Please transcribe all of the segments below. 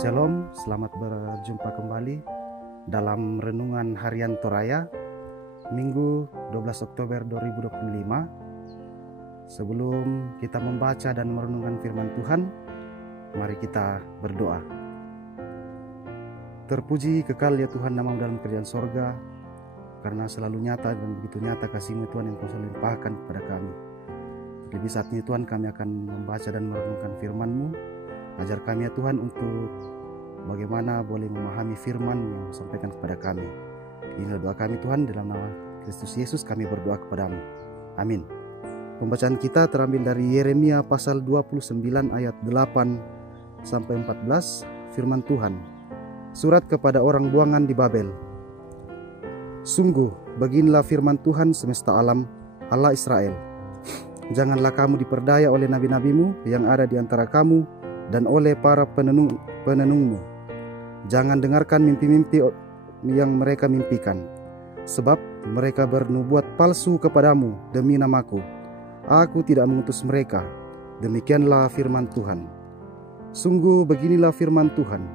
Shalom, selamat berjumpa kembali dalam Renungan Harian Toraya Minggu 12 Oktober 2025. Sebelum kita membaca dan merenungkan firman Tuhan, mari kita berdoa. Terpuji kekal ya Tuhan namamu dalam kerajaan sorga, karena selalu nyata dan begitu nyata kasih-Mu Tuhan yang Kau selalu limpahkan kepada kami. Lebih saat ini Tuhan, kami akan membaca dan merenungkan firman-Mu. Ajar kami ya Tuhan untuk bagaimana boleh memahami firman yang disampaikan kepada kami. Inilah doa kami Tuhan, dalam nama Kristus Yesus kami berdoa kepadamu. Amin. Pembacaan kita terambil dari Yeremia pasal 29 ayat 8 sampai 14. Firman Tuhan. Surat kepada orang buangan di Babel. Sungguh beginilah firman Tuhan semesta alam, Allah Israel. Janganlah kamu diperdaya oleh nabi-nabimu yang ada di antara kamu dan oleh para penenungmu. Jangan dengarkan mimpi-mimpi yang mereka mimpikan, sebab mereka bernubuat palsu kepadamu demi namaku. Aku tidak mengutus mereka. Demikianlah firman Tuhan. Sungguh beginilah firman Tuhan.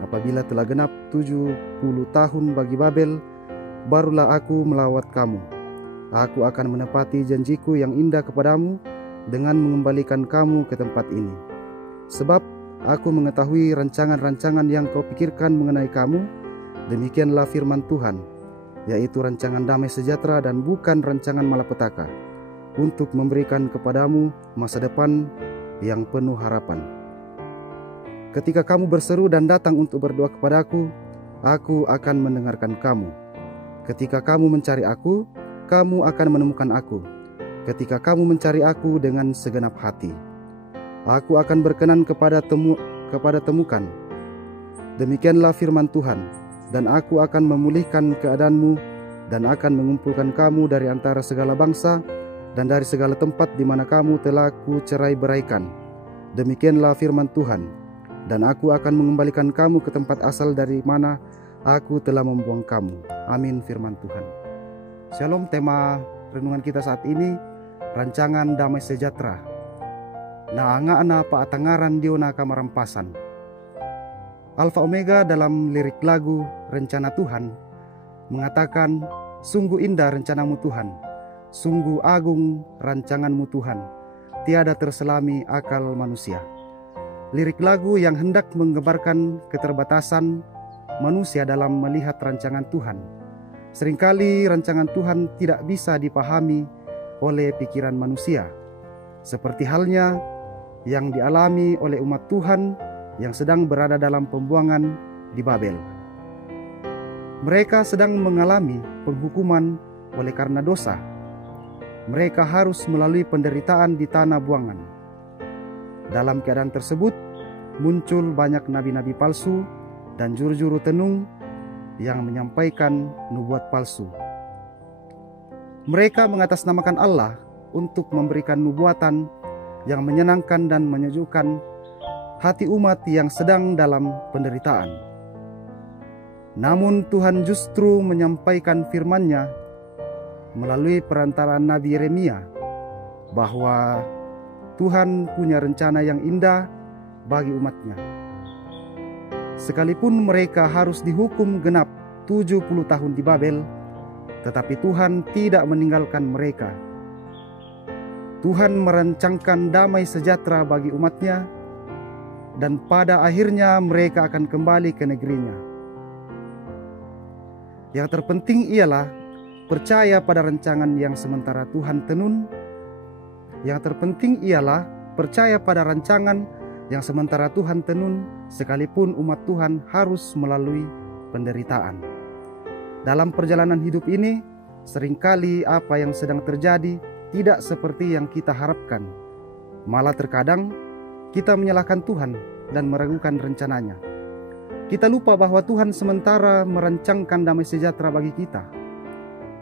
Apabila telah genap 70 tahun bagi Babel, barulah aku melawat kamu. Aku akan menepati janjiku yang indah kepadamu dengan mengembalikan kamu ke tempat ini. Sebab aku mengetahui rancangan-rancangan yang kau pikirkan mengenai kamu. Demikianlah firman Tuhan, yaitu rancangan damai sejahtera dan bukan rancangan malapetaka, untuk memberikan kepadamu masa depan yang penuh harapan. Ketika kamu berseru dan datang untuk berdoa kepadaku, aku akan mendengarkan kamu. Ketika kamu mencari aku, kamu akan menemukan aku. Ketika kamu mencari aku dengan segenap hati. Aku akan berkenan kepada temukan. Demikianlah firman Tuhan. Dan aku akan memulihkan keadaanmu dan akan mengumpulkan kamu dari antara segala bangsa dan dari segala tempat di mana kamu telah kucerai-beraikan. Demikianlah firman Tuhan. Dan aku akan mengembalikan kamu ke tempat asal dari mana aku telah membuang kamu. Amin firman Tuhan. Shalom, tema renungan kita saat ini, rancangan damai sejahtera. Naanga pa atangaran diona kamarampasan. Alfa Omega dalam lirik lagu Rencana Tuhan mengatakan, sungguh indah rencanamu Tuhan, sungguh agung rancanganmu Tuhan, tiada terselami akal manusia. Lirik lagu yang hendak menggambarkan keterbatasan manusia dalam melihat rancangan Tuhan. Seringkali rancangan Tuhan tidak bisa dipahami oleh pikiran manusia, seperti halnya yang dialami oleh umat Tuhan yang sedang berada dalam pembuangan di Babel. Mereka sedang mengalami penghukuman oleh karena dosa. Mereka harus melalui penderitaan di tanah buangan. Dalam keadaan tersebut, muncul banyak nabi-nabi palsu dan juru-juru tenung yang menyampaikan nubuat palsu. Mereka mengatasnamakan Allah untuk memberikan nubuatan yang menyenangkan dan menyejukkan hati umat yang sedang dalam penderitaan. Namun Tuhan justru menyampaikan firman-Nya melalui perantaraan Nabi Yeremia bahwa Tuhan punya rencana yang indah bagi umat-Nya. Sekalipun mereka harus dihukum genap 70 tahun di Babel, tetapi Tuhan tidak meninggalkan mereka. Tuhan merancangkan damai sejahtera bagi umat-Nya, dan pada akhirnya mereka akan kembali ke negerinya. Yang terpenting ialah percaya pada rancangan yang sementara Tuhan tenun. Yang terpenting ialah percaya pada rancangan yang sementara Tuhan tenun, sekalipun umat Tuhan harus melalui penderitaan. Dalam perjalanan hidup ini, seringkali apa yang sedang terjadi tidak seperti yang kita harapkan. Malah terkadang kita menyalahkan Tuhan dan meragukan rencananya. Kita lupa bahwa Tuhan sementara merancangkan damai sejahtera bagi kita.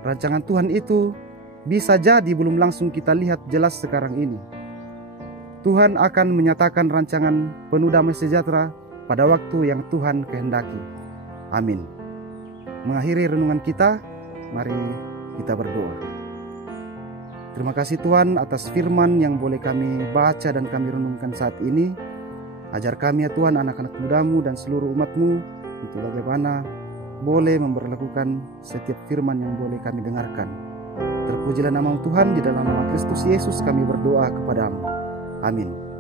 Rancangan Tuhan itu bisa jadi belum langsung kita lihat jelas sekarang ini. Tuhan akan menyatakan rancangan penuh damai sejahtera pada waktu yang Tuhan kehendaki. Amin. Mengakhiri renungan kita, mari kita berdoa. Terima kasih Tuhan atas firman yang boleh kami baca dan kami renungkan saat ini. Ajar kami ya Tuhan, anak-anak mudamu dan seluruh umatmu, untuk bagaimana boleh memperlakukan setiap firman yang boleh kami dengarkan. Terpujilah nama Tuhan, di dalam nama Kristus Yesus kami berdoa kepadamu. Amin.